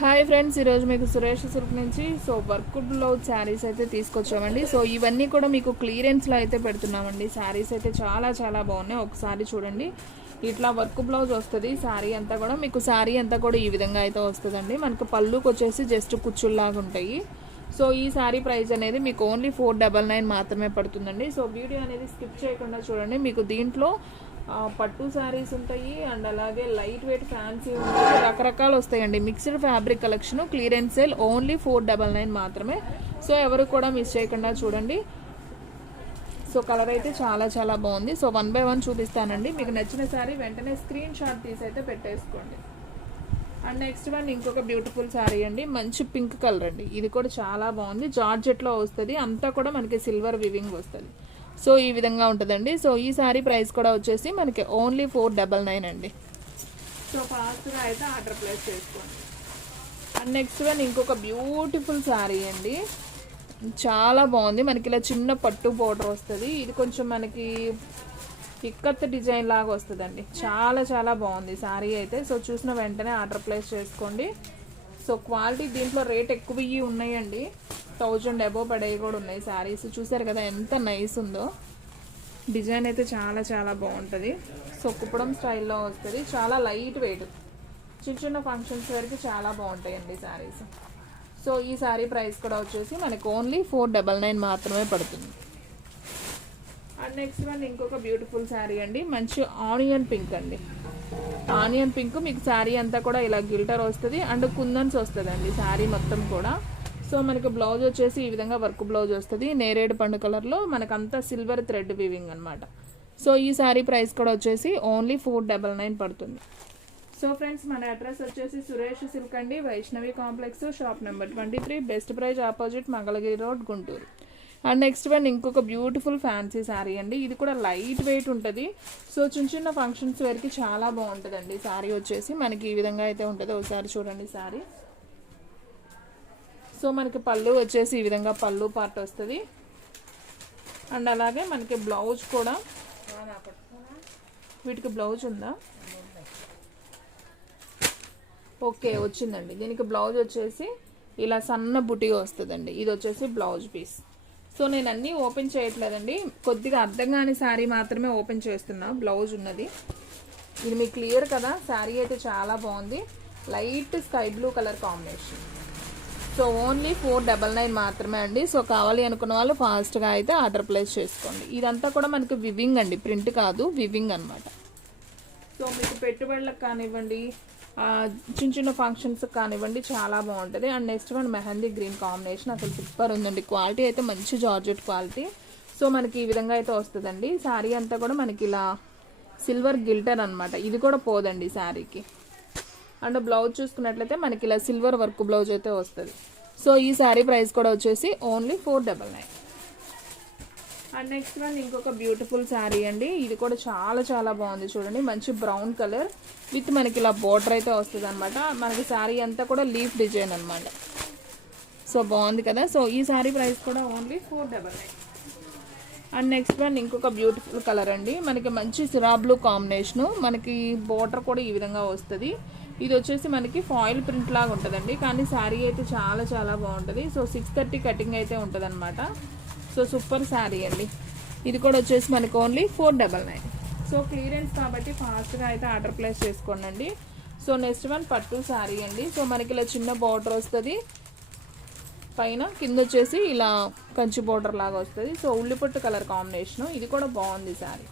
Hi friends, ఈరోజు మీకు Suresh silk నుంచి వర్క్ బ్లౌజ్ శారీస్ అయితే తీసుకొచ్చామండి. ఇవన్నీ కూడా మీకు క్లియరెన్స్లో అయితే పెడుతున్నామండి. శారీస్ అయితే చాలా చాలా బాగున్నాయి. ఒకసారి చూడండి, ఇట్లా వర్క్ బ్లౌజ్ వస్తుంది. శారీ అంతా కూడా మీకు శారీ అంతా కూడా ఈ విధంగా అయితే వస్తుందండి. మనకు పళ్ళుకి వచ్చేసి జస్ట్ కుచ్చుల్లాగా ఉంటాయి. ఈ శారీ ప్రైస్ అనేది మీకు ఓన్లీ 499 మాత్రమే పడుతుందండి. వీడియో అనేది స్కిప్ చేయకుండా చూడండి. మీకు దీంట్లో పట్టు శారీస్ ఉంటాయి అండ్ అలాగే లైట్ వెయిట్ ఫ్యాన్సీ ఉంటాయి, రకరకాలు వస్తాయండి. Mixed fabric collection clearance sale only 499 మాత్రమే. ఎవరు కూడా మిస్ చేయకుండా చూడండి. కలర్ అయితే చాలా చాలా బాగుంది. 1 by 1 చూపిస్తానండి. మీకు నచ్చిన శారీ వెంటనే స్క్రీన్ షాట్ తీసి అయితే పెట్టేసుకోండి. అండ్ నెక్స్ట్ వన్ ఇంకొక బ్యూటిఫుల్ శారీ అండి. మంచి పింక్ కలర్ అండి. ఇది కూడా చాలా బాగుంది. జార్జెట్లో వస్తుంది. అంతా కూడా మనకి సిల్వర్ వివింగ్ వస్తుంది. ఈ విధంగా ఉంటుందండి. ఈ సారీ ప్రైస్ కూడా వచ్చేసి మనకి ఓన్లీ 499 అండి. ఫాస్ట్గా అయితే ఆర్డర్ ప్లేస్ చేసుకోండి. అండ్ నెక్స్ట్ వన్ ఇంకొక బ్యూటిఫుల్ శారీ అండి. చాలా బాగుంది. మనకి ఇలా చిన్న పట్టు బోర్డర్ వస్తుంది. ఇది కొంచెం మనకి ఇక్కత్ డిజైన్ లాగా వస్తుందండి. చాలా చాలా బాగుంది శారీ అయితే. చూసిన వెంటనే ఆర్డర్ ప్లేస్ చేసుకోండి. క్వాలిటీ దీంట్లో రేట్ ఎక్కువ ఉన్నాయండి. 1000 అబోవ్ పడేవి కూడా ఉన్నాయి శారీస్. చూసారు కదా ఎంత నైస్ ఉందో. డిజైన్ అయితే చాలా చాలా బాగుంటుంది. కుప్పడం స్టైల్లో వస్తుంది. చాలా లైట్ వెయిట్, చిన్న చిన్న ఫంక్షన్స్ వరకు చాలా బాగుంటాయండి శారీస్. ఈ శారీ ప్రైస్ కూడా వచ్చేసి మనకు ఓన్లీ 499 మాత్రమే పడుతుంది. అండ్ నెక్స్ట్ వన్ ఇంకొక బ్యూటిఫుల్ శారీ అండి. మంచి ఆనియన్ పింక్ అండి. ఆనియన్ పింక్ మీకు శారీ అంతా కూడా ఇలా గిల్టర్ వస్తుంది అండ్ కుందన్స్ వస్తుంది అండి శారీ మొత్తం కూడా. మనకి బ్లౌజ్ వచ్చేసి ఈ విధంగా వర్క్ బ్లౌజ్ వస్తుంది. నేరేడు పండు కలర్లో మనకంతా సిల్వర్ థ్రెడ్ వీవింగ్ అనమాట. ఈ శారీ ప్రైస్ కూడా వచ్చేసి ఓన్లీ 499 పడుతుంది. ఫ్రెండ్స్, మన అడ్రస్ వచ్చేసి సురేష్ సిల్క్ అండి, Vaishnavi complex, shop number 23, best price opposite Mangalagiri road, Guntur. And next one ఇంకొక బ్యూటిఫుల్ ఫ్యాన్సీ శారీ అండి. ఇది కూడా లైట్ వెయిట్ ఉంటుంది. చిన్న చిన్న ఫంక్షన్స్ వరకు చాలా బాగుంటుందండి. శారీ వచ్చేసి మనకి ఈ విధంగా అయితే ఉంటుంది. ఒకసారి చూడండి శారీ. మనకి పళ్ళు వచ్చేసి ఈ విధంగా పళ్ళు పార్ట్ వస్తుంది. అండ్ అలాగే మనకి బ్లౌజ్ కూడా, వీటికి బ్లౌజ్ ఉందా? ఓకే, వచ్చిందండి. దీనికి బ్లౌజ్ వచ్చేసి ఇలా సన్న బుటీ వస్తుందండి. ఇది వచ్చేసి బ్లౌజ్ పీస్. నేను అన్నీ ఓపెన్ చేయట్లేదండి. కొద్దిగా అర్థం కాని శారీ మాత్రమే ఓపెన్ చేస్తున్నా. బ్లౌజ్ ఉన్నది. ఇది మీకు క్లియర్ కదా. శారీ అయితే చాలా బాగుంది. Light sky blue colour combination. Only 499 మాత్రమే అండి. కావాలి అనుకున్న వాళ్ళు ఫాస్ట్గా అయితే ఆర్డర్ ప్లేస్ చేసుకోండి. ఇదంతా కూడా మనకి వివింగ్ అండి, ప్రింట్ కాదు, వివింగ్ అనమాట. మీకు పెట్టుబడులకు కానివ్వండి, చిన్న చిన్న ఫంక్షన్స్ కానివ్వండి, చాలా బాగుంటుంది. And next one mehndi green combination. అసలు సూపర్ ఉందండి. క్వాలిటీ అయితే మంచి జార్జెట్ క్వాలిటీ. మనకి ఈ విధంగా అయితే వస్తుందండి. శారీ అంతా కూడా మనకి ఇలా సిల్వర్ గిల్టర్ అనమాట. ఇది కూడా పోదండి శారీకి. అండ్ బ్లౌజ్ చూసుకున్నట్లయితే మనకి ఇలా సిల్వర్ వర్క్ బ్లౌజ్ అయితే వస్తుంది. ఈ శారీ ప్రైస్ కూడా వచ్చేసి ఓన్లీ 499. అండ్ నెక్స్ట్ వన్ ఇంకొక బ్యూటిఫుల్ శారీ అండి. ఇది కూడా చాలా చాలా బాగుంది. చూడండి, మంచి బ్రౌన్ కలర్ విత్ మనకి ఇలా బోర్డర్ అయితే వస్తుంది అనమాట. మనకి శారీ అంతా కూడా లీఫ్ డిజైన్ అనమాట. బాగుంది కదా. ఈ శారీ ప్రైస్ కూడా ఓన్లీ 499. అండ్ నెక్స్ట్ వన్ ఇంకొక బ్యూటిఫుల్ కలర్ అండి. మనకి మంచి సిరా బ్లూ కాంబినేషను. మనకి బోర్డర్ కూడా ఈ విధంగా వస్తుంది. ఇది వచ్చేసి మనకి ఫాయిల్ ప్రింట్ లాగా ఉంటుందండి. కానీ శారీ అయితే చాలా చాలా బాగుంటుంది. 630 కటింగ్ అయితే ఉంటుంది అనమాట. సూపర్ శారీ అండి. ఇది కూడా వచ్చేసి మనకి ఓన్లీ 499. క్లియరెన్స్ కాబట్టి ఫాస్ట్గా అయితే ఆర్డర్ ప్లేస్ చేసుకోండి. నెక్స్ట్ వన్ పట్టు శారీ అండి. మనకి ఇలా చిన్న బార్డర్ వస్తుంది. పైన కింద వచ్చేసి ఇలా కంచి బార్డర్ లాగా వస్తుంది. ఉల్లిపొట్టు కలర్ కాంబినేషను. ఇది కూడా బాగుంది శారీ.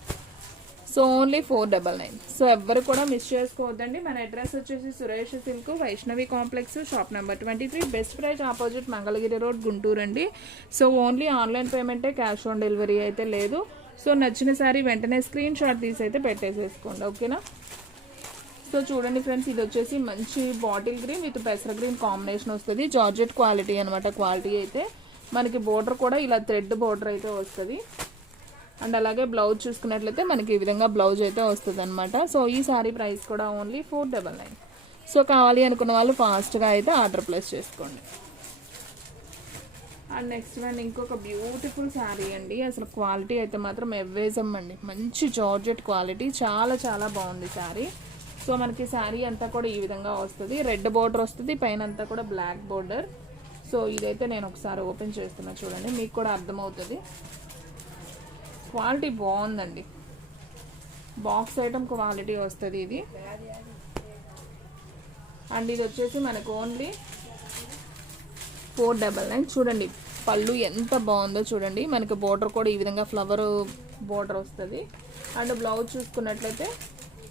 ఓన్లీ 499. ఎవ్వరు కూడా మిస్ చేసుకోవద్దండి. మన అడ్రస్ వచ్చేసి Suresh silk, Vaishnavi complex, shop number 23, best price opposite Mangalagiri road, Guntur అండి. ఓన్లీ ఆన్లైన్ పేమెంటే, క్యాష్ ఆన్ డెలివరీ అయితే లేదు. నచ్చిన శారీ వెంటనే స్క్రీన్ షాట్ తీసి అయితే పెట్టేసేసుకోండి. ఓకేనా. చూడండి ఫ్రెండ్స్, ఇది వచ్చేసి మంచి బాటిల్ గ్రీన్ విత్ పెసర గ్రీన్ కాంబినేషన్ వస్తుంది. జార్జెట్ క్వాలిటీ అనమాట. క్వాలిటీ అయితే మనకి బోర్డర్ కూడా ఇలా థ్రెడ్ బోర్డర్ అయితే వస్తుంది. అండ్ అలాగే బ్లౌజ్ చూసుకున్నట్లయితే మనకి ఈ విధంగా బ్లౌజ్ అయితే వస్తుంది అనమాట. ఈ శారీ ప్రైస్ కూడా ఓన్లీ 499. కావాలి అనుకున్న వాళ్ళు ఫాస్ట్గా అయితే ఆర్డర్ ప్లేస్ చేసుకోండి. అండ్ నెక్స్ట్ వన్ ఇంకొక బ్యూటిఫుల్ శారీ అండి. అసలు క్వాలిటీ అయితే మాత్రం ఎవ్వేజం అండి. మంచి జార్జెట్ క్వాలిటీ, చాలా చాలా బాగుంది శారీ. సో మనకి శారీ అంతా కూడా ఈ విధంగా వస్తుంది. రెడ్ బోర్డర్ వస్తుంది, పైన అంతా కూడా బ్లాక్ బోర్డర్. సో ఇదైతే నేను ఒకసారి ఓపెన్ చేస్తున్నా చూడండి, మీకు కూడా అర్థమవుతుంది. క్వాలిటీ బాగుందండి, బాక్స్ ఐటమ్ క్వాలిటీ వస్తుంది ఇది. అండ్ ఇది వచ్చేసి మనకు ఓన్లీ 499. చూడండి పళ్ళు ఎంత బాగుందో చూడండి. మనకి బోర్డర్ కూడా ఈ విధంగా ఫ్లవర్ బోర్డర్ వస్తుంది. అండ్ బ్లౌజ్ చూసుకున్నట్లయితే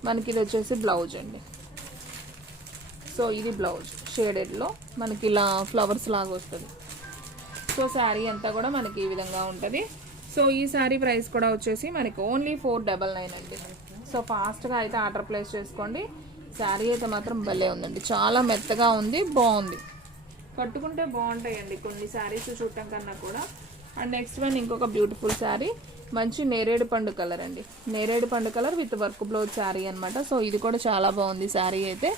మనకి ఇది వచ్చేసి బ్లౌజ్ అండి. సో ఇది బ్లౌజ్ షేడెడ్లో మనకి ఇలా ఫ్లవర్స్ లాగా వస్తుంది. సో శారీ అంతా కూడా మనకి ఈ విధంగా ఉంటుంది. సో ఈ శారీ ప్రైస్ కూడా వచ్చేసి మనకి ఓన్లీ 499 అండి. సో ఫాస్ట్గా అయితే ఆర్డర్ ప్లేస్ చేసుకోండి. శారీ అయితే మాత్రం భలే ఉందండి, చాలా మెత్తగా ఉంది, బాగుంది, కట్టుకుంటే బాగుంటాయండి కొన్ని శారీస్ చూడటం కన్నా కూడా. అండ్ నెక్స్ట్ వన్ ఇంకొక బ్యూటిఫుల్ శారీ, మంచి నేరేడు పండు కలర్ అండి. నేరేడు పండు colour with work blouse sari అనమాట. సో ఇది కూడా చాలా బాగుంది శారీ అయితే,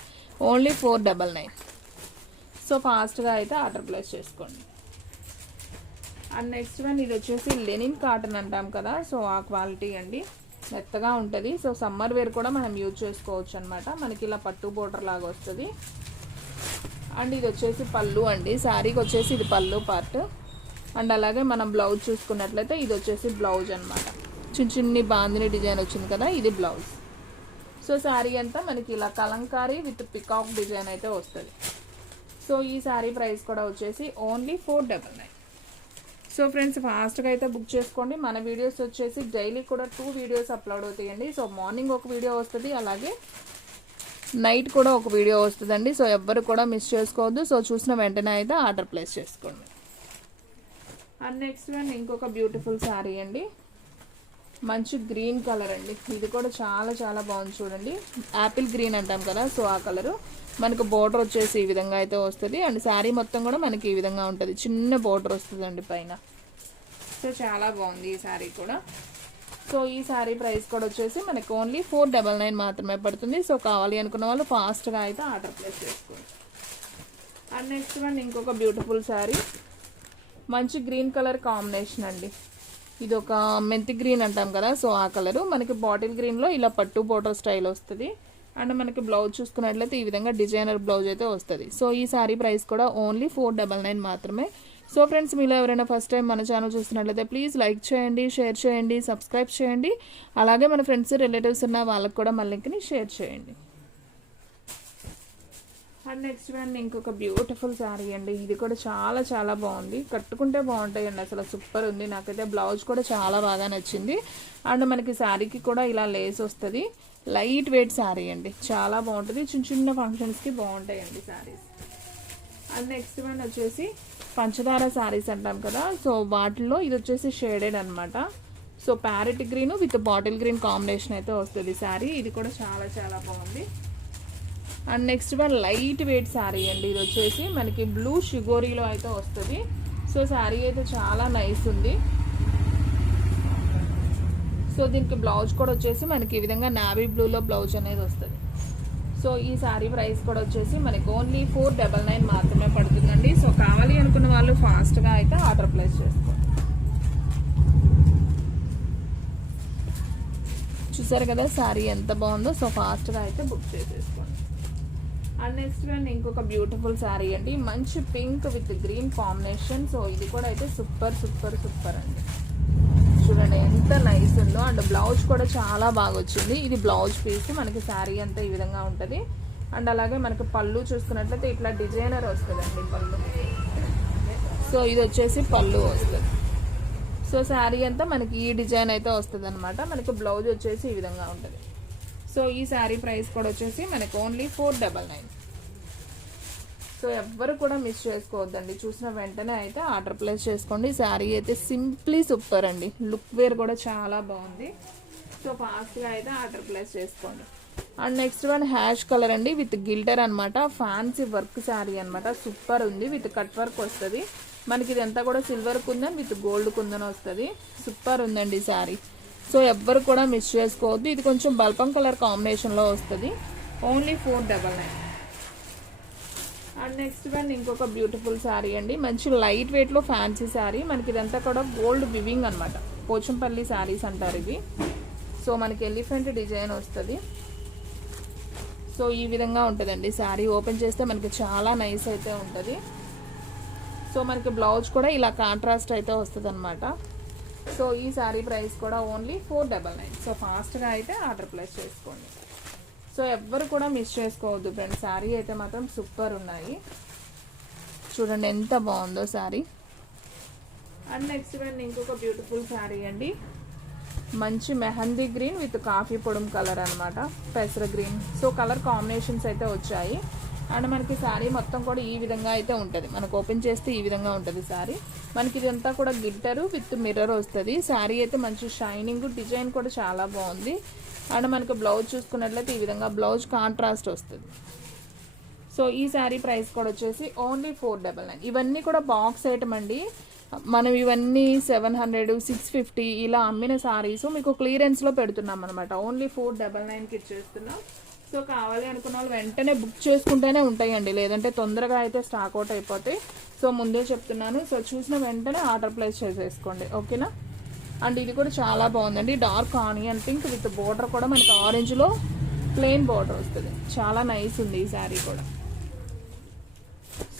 ఓన్లీ 499. సో ఫాస్ట్గా అయితే ఆర్డర్ ప్లేస్ చేసుకోండి. అండ్ నెక్స్ట్ వన్ ఇది వచ్చేసి లెనిన్ కాటన్ అంటాం కదా, సో ఆ క్వాలిటీ అండి, మెత్తగా ఉంటుంది. సో సమ్మర్ వేర్ కూడా మనం యూజ్ చేసుకోవచ్చు అనమాట. మనకి ఇలా పట్టు బోర్డర్ లాగా వస్తుంది. అండ్ ఇది వచ్చేసి పళ్ళు అండి, శారీకి వచ్చేసి ఇది పళ్ళు పార్ట్. అండ్ అలాగే మనం బ్లౌజ్ చూసుకున్నట్లయితే ఇది వచ్చేసి బ్లౌజ్ అనమాట. చిన్న చిన్ని బాందిని డిజైన్ వచ్చింది కదా, ఇది బ్లౌజ్. సో శారీ అంతా మనకి ఇలా కలంకారీ విత్ పికాక్ డిజైన్ అయితే వస్తుంది. సో ఈ శారీ ప్రైస్ కూడా వచ్చేసి ఓన్లీ 499. సో ఫ్రెండ్స్ ఫాస్ట్గా అయితే బుక్ చేసుకోండి. మన వీడియోస్ వచ్చేసి డైలీ కూడా 2 వీడియోస్ అప్లోడ్ అవుతాయండి. సో మార్నింగ్ ఒక వీడియో వస్తుంది, అలాగే నైట్ కూడా ఒక వీడియో వస్తుందండి. సో ఎవ్వరు కూడా మిస్ చేసుకోవద్దు. సో చూసిన వెంటనే అయితే ఆర్డర్ ప్లేస్ చేసుకోండి. అండ్ నెక్స్ట్ వన్ ఇంకొక బ్యూటిఫుల్ శారీ అండి, మంచి గ్రీన్ కలర్ అండి. ఇది కూడా చాలా చాలా బాగుంది చూడండి, యాపిల్ గ్రీన్ అంటాం కదా, సో ఆ కలరు. మనకు బోర్డర్ వచ్చేసి ఈ విధంగా అయితే వస్తుంది. అండ్ శారీ మొత్తం కూడా మనకి ఈ విధంగా ఉంటుంది, చిన్న బోర్డర్ వస్తుందండి పైన. సో చాలా బాగుంది ఈ శారీ కూడా. సో ఈ శారీ ప్రైస్ కూడా వచ్చేసి మనకి ఓన్లీ 499 మాత్రమే పడుతుంది. సో కావాలి అనుకున్న వాళ్ళు ఫాస్ట్గా అయితే ఆర్డర్ ప్లేస్ చేసుకోండి. అండ్ నెక్స్ట్ వన్ ఇంకొక బ్యూటిఫుల్ శారీ, మంచి గ్రీన్ కలర్ కాంబినేషన్ అండి. ఇది ఒక మెంతి గ్రీన్ అంటాం కదా, సో ఆ కలరు. మనకి బాటిల్ గ్రీన్లో ఇలా పట్టు బోర్డర్ స్టైల్ వస్తుంది. అండ్ మనకి బ్లౌజ్ చూసుకున్నట్లయితే ఈ విధంగా డిజైనర్ బ్లౌజ్ అయితే వస్తుంది. సో ఈ శారీ ప్రైస్ కూడా ఓన్లీ 499 మాత్రమే. సో ఫ్రెండ్స్ మీలో ఎవరైనా ఫస్ట్ టైం మన ఛానల్ చూస్తున్నట్లయితే ప్లీజ్ లైక్ చేయండి, షేర్ చేయండి, సబ్స్క్రైబ్ చేయండి. అలాగే మన ఫ్రెండ్స్ రిలేటివ్స్ ఉన్న వాళ్ళకి కూడా మన లింక్ని షేర్ చేయండి. అండ్ నెక్స్ట్ వన్ ఇంకొక బ్యూటిఫుల్ శారీ అండి. ఇది కూడా చాలా చాలా బాగుంది, కట్టుకుంటే బాగుంటాయండి, అసలు సూపర్ ఉంది. నాకైతే బ్లౌజ్ కూడా చాలా బాగా నచ్చింది. అండ్ మనకి శారీకి కూడా ఇలా లేస్ వస్తుంది. లైట్ వెయిట్ శారీ అండి, చాలా బాగుంటుంది, చిన్న చిన్న ఫంక్షన్స్కి బాగుంటాయండి శారీస్. అండ్ నెక్స్ట్ వన్ వచ్చేసి పంచదార శారీస్ అంటాం కదా, సో వాటిల్లో ఇది వచ్చేసి షేడెడ్ అనమాట. So parrot green with bottle green combination అయితే వస్తుంది శారీ. ఇది కూడా చాలా చాలా బాగుంది. And next one light weight sari అండి. ఇది వచ్చేసి మనకి బ్లూ షిగోరీలో అయితే వస్తుంది. సో శారీ అయితే చాలా నైస్ ఉంది. సో దీనికి బ్లౌజ్ కూడా వచ్చేసి మనకి ఈ విధంగా నావీ బ్లూలో బ్లౌజ్ అనేది వస్తుంది. సో ఈ శారీ ప్రైస్ కూడా వచ్చేసి మనకి ఓన్లీ 499 మాత్రమే పడుతుందండి. సో కావాలి అనుకున్న వాళ్ళు ఫాస్ట్గా అయితే ఆర్డర్ ప్లేస్ చేసుకోండి. చూసారు కదా శారీ ఎంత బాగుందో. సో ఫాస్ట్గా అయితే బుక్ చేసేసుకోండి. అండ్ నెక్స్ట్ వన్ ఇంకొక బ్యూటిఫుల్ శారీ అండి, మంచి pink with green combination. So ఇది కూడా అయితే సూపర్ సూపర్ సూపర్ అండి, చూడండి ఎంత నైస్ ఉందో. అండ్ బ్లౌజ్ కూడా చాలా బాగా వచ్చింది. ఇది బ్లౌజ్ పీస్, మనకి శారీ అంతా ఈ విధంగా ఉంటుంది. అండ్ అలాగే మనకి పళ్ళు చూసుకున్నట్లయితే ఇట్లా డిజైనర్ వస్తుందండి పళ్ళు. సో ఇది వచ్చేసి పళ్ళు వస్తుంది. సో శారీ అంతా మనకి ఈ డిజైన్ అయితే వస్తుంది అనమాట. మనకి బ్లౌజ్ వచ్చేసి ఈ విధంగా ఉంటుంది. సో ఈ శారీ ప్రైస్ కూడా వచ్చేసి మనకి ఓన్లీ 499. సో ఎవ్వరు కూడా మిస్ చేసుకోవద్దండి, చూసిన వెంటనే అయితే ఆర్డర్ ప్లేస్ చేసుకోండి. శారీ అయితే సింప్లీ సూపర్ అండి, లుక్ వేర్ కూడా చాలా బాగుంది. సో ఫాస్ట్గా అయితే ఆర్డర్ ప్లేస్ చేసుకోండి. And next one ash colour అండి విత్ గిల్టర్ అనమాట, ఫ్యాన్సీ వర్క్ శారీ అనమాట, సూపర్ ఉంది. విత్ కట్ వర్క్ వస్తుంది మనకి. ఇదంతా కూడా silver kundan with gold kundan వస్తుంది. సూపర్ ఉందండి శారీ. సో ఎవ్వరు కూడా మిస్ చేసుకోవద్దు. ఇది కొంచెం బల్పం కలర్ కాంబినేషన్లో వస్తుంది. ఓన్లీ 499. అండ్ నెక్స్ట్ వన్ ఇంకొక బ్యూటిఫుల్ శారీ అండి, మంచి లైట్ వెయిట్లో ఫ్యాన్సీ శారీ. మనకి ఇదంతా కూడా గోల్డ్ వివింగ్ అనమాట, పోచంపల్లి శారీస్ అంటారు ఇవి. సో మనకి ఎలిఫెంట్ డిజైన్ వస్తుంది. సో ఈ విధంగా ఉంటుందండి శారీ. ఓపెన్ చేస్తే మనకి చాలా నైస్ అయితే ఉంటుంది. సో మనకి బ్లౌజ్ కూడా ఇలా కాంట్రాస్ట్ అయితే వస్తుంది అనమాట. సో ఈ శారీ ప్రైస్ కూడా ఓన్లీ 499. సో ఫాస్ట్గా అయితే ఆర్డర్ ప్లేస్ చేసుకోండి. సో ఎవ్వరు కూడా మిస్ చేసుకోవద్దు ఫ్రెండ్స్. శారీ అయితే మాత్రం సూపర్ ఉన్నాయి. చూడండి ఎంత బాగుందో శారీ. అండ్ నెక్స్ట్ వన్ ఇంకొక బ్యూటిఫుల్ శారీ అండి. మంచి మెహందీ గ్రీన్ విత్ కాఫీ పొడుం కలర్ అనమాట, పెసర గ్రీన్. సో కలర్ కాంబినేషన్స్ అయితే వచ్చాయి. అండ్ మనకి శారీ మొత్తం కూడా ఈ విధంగా అయితే ఉంటుంది. మనకు ఓపెన్ చేస్తే ఈ విధంగా ఉంటుంది శారీ. మనకి ఇదంతా కూడా గిట్టరు విత్ మిర్రర్ వస్తుంది. శారీ అయితే మంచి షైనింగ్, డిజైన్ కూడా చాలా బాగుంది. అండ్ మనకి బ్లౌజ్ చూసుకున్నట్లయితే ఈ విధంగా బ్లౌజ్ కాంట్రాస్ట్ వస్తుంది. సో ఈ శారీ ప్రైస్ కూడా వచ్చేసి ఓన్లీ 499. ఇవన్నీ కూడా బాక్స్ ఐటమ్ అండి. మనం ఇవన్నీ 700, 650 ఇలా అమ్మిన శారీస్ మీకు క్లియరెన్స్లో పెడుతున్నాం అనమాట. ఓన్లీ 499కి ఇచ్చేస్తున్నాం. సో కావాలి అనుకున్న వాళ్ళు వెంటనే బుక్ చేసుకుంటేనే ఉంటాయండి, లేదంటే తొందరగా అయితే స్టాక్ అవుట్ అయిపోతాయి. సో ముందే చెప్తున్నాను. సో చూసిన వెంటనే ఆర్డర్ ప్లేస్ చేసేసుకోండి, ఓకేనా. అండ్ ఇది కూడా చాలా బాగుందండి. Dark onion pink with border కూడా మనకి ఆరెంజ్లో ప్లెయిన్ బోర్డర్ వస్తుంది. చాలా నైస్ ఉంది ఈ శారీ కూడా.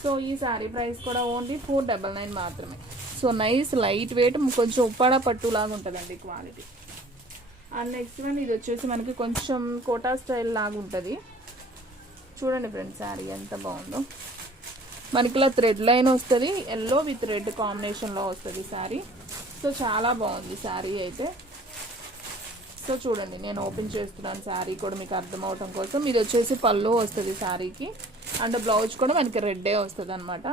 సో ఈ శారీ ప్రైస్ కూడా ఓన్లీ 499 మాత్రమే. సో నైస్ లైట్ వెయిట్, కొంచెం ఉప్పాడ పట్టు లాగా ఉంటుందండి క్వాలిటీ. అండ్ నెక్స్ట్ వన్ ఇది వచ్చేసి మనకి కొంచెం కోటా స్టైల్ లాగా ఉంటుంది. చూడండి ఫ్రెండ్స్ శారీ ఎంత బాగుందో. మనకి ఇలా థ్రెడ్ లైన్ వస్తుంది, ఎల్లో విత్ రెడ్ కాంబినేషన్లో వస్తుంది శారీ. సో చాలా బాగుంది శారీ అయితే. సో చూడండి నేను ఓపెన్ చేస్తున్నాను శారీ కూడా మీకు అర్థం అవటం కోసం. ఇది వచ్చేసి పళ్ళు వస్తుంది శారీకి. అండ్ బ్లౌజ్ కూడా మనకి రెడ్డే వస్తుంది అనమాట.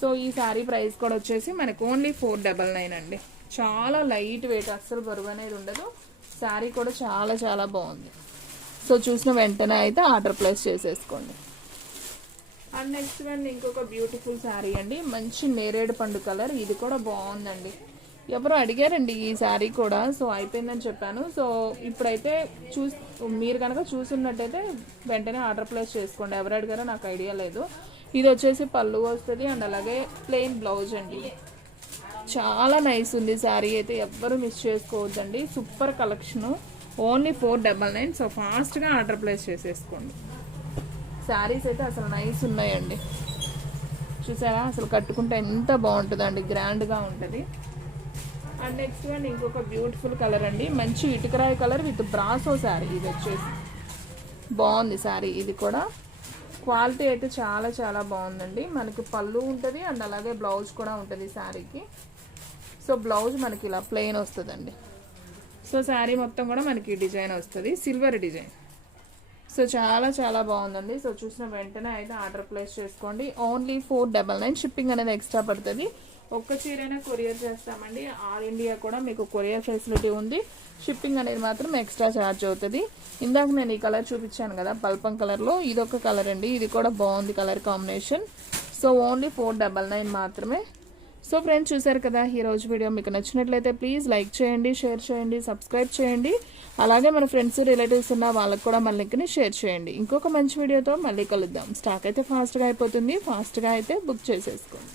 సో ఈ శారీ ప్రైస్ కూడా వచ్చేసి మనకు ఓన్లీ 499 అండి. చాలా లైట్ వెయిట్, అస్సలు బరువు అనేది ఉండదు. శారీ కూడా చాలా చాలా బాగుంది. సో చూసిన వెంటనే అయితే ఆర్డర్ ప్లేస్ చేసేసుకోండి. అండ్ నెక్స్ట్ వన్ ఇంకొక బ్యూటిఫుల్ శారీ అండి. మంచి నేరేడు పండు కలర్. ఇది కూడా బాగుందండి. ఎవరు అడిగారండి ఈ శారీ కూడా. సో అయిపోయిందని చెప్పాను. సో ఇప్పుడైతే మీరు కనుక చూసున్నట్టయితే వెంటనే ఆర్డర్ ప్లేస్ చేసుకోండి. ఎవరు అడిగారో నాకు ఐడియా లేదు. ఇది వచ్చేసి పళ్ళు వస్తుంది అండ్ అలాగే ప్లెయిన్ బ్లౌజ్ అండి. చాలా నైస్ ఉంది శారీ అయితే, ఎవ్వరు మిస్ చేసుకోవద్దండి. Super collection. ఓన్లీ 499. సో ఫాస్ట్గా ఆర్డర్ ప్లేస్ చేసేసుకోండి. శారీస్ అయితే అసలు నైస్ ఉన్నాయండి. చూసారా అసలు కట్టుకుంటే ఎంత బాగుంటుందండి, గ్రాండ్గా ఉంటుంది. అండ్ నెక్స్ట్ వన్ ఇంకొక బ్యూటిఫుల్ కలర్ అండి. మంచి ఇటుకరాయి కలర్ విత్ బ్రాసో శారీ. ఇది వచ్చేసి బాగుంది శారీ. ఇది కూడా క్వాలిటీ అయితే చాలా చాలా బాగుందండి. మనకి పళ్ళు ఉంటుంది అండ్ అలాగే బ్లౌజ్ కూడా ఉంటుంది శారీకి. సో బ్లౌజ్ మనకి ఇలా ప్లెయిన్ వస్తుందండి. సో శారీ మొత్తం కూడా మనకి డిజైన్ వస్తుంది, సిల్వర్ డిజైన్. సో చాలా చాలా బాగుందండి. సో చూసిన వెంటనే అయితే ఆర్డర్ ప్లేస్ చేసుకోండి. ఓన్లీ 499. షిప్పింగ్ అనేది ఎక్స్ట్రా పడుతుంది. ఒక్క చీరైనా కొరియర్ చేస్తామండి. ఆల్ ఇండియా కూడా మీకు కొరియర్ ఫెసిలిటీ ఉంది. షిప్పింగ్ అనేది మాత్రం ఎక్స్ట్రా ఛార్జ్ అవుతుంది. ఇందాక నేను ఈ కలర్ చూపించాను కదా పల్పం కలర్లో, ఇదొక కలర్ అండి. ఇది కూడా బాగుంది కలర్ కాంబినేషన్. సో ఓన్లీ 499 మాత్రమే. సో ఫ్రెండ్స్ చూసారు కదా ఈరోజు వీడియో. మీకు నచ్చినట్లయితే ప్లీజ్ లైక్ చేయండి, షేర్ చేయండి, సబ్స్క్రైబ్ చేయండి. అలాగే మన ఫ్రెండ్స్ రిలేటివ్స్ ఉన్న వాళ్ళకి కూడా మన లింక్ని షేర్ చేయండి. ఇంకొక మంచి వీడియోతో మళ్ళీ కలుద్దాం. స్టాక్ అయితే ఫాస్ట్గా అయిపోతుంది. ఫాస్ట్గా అయితే బుక్ చేసేసుకోండి.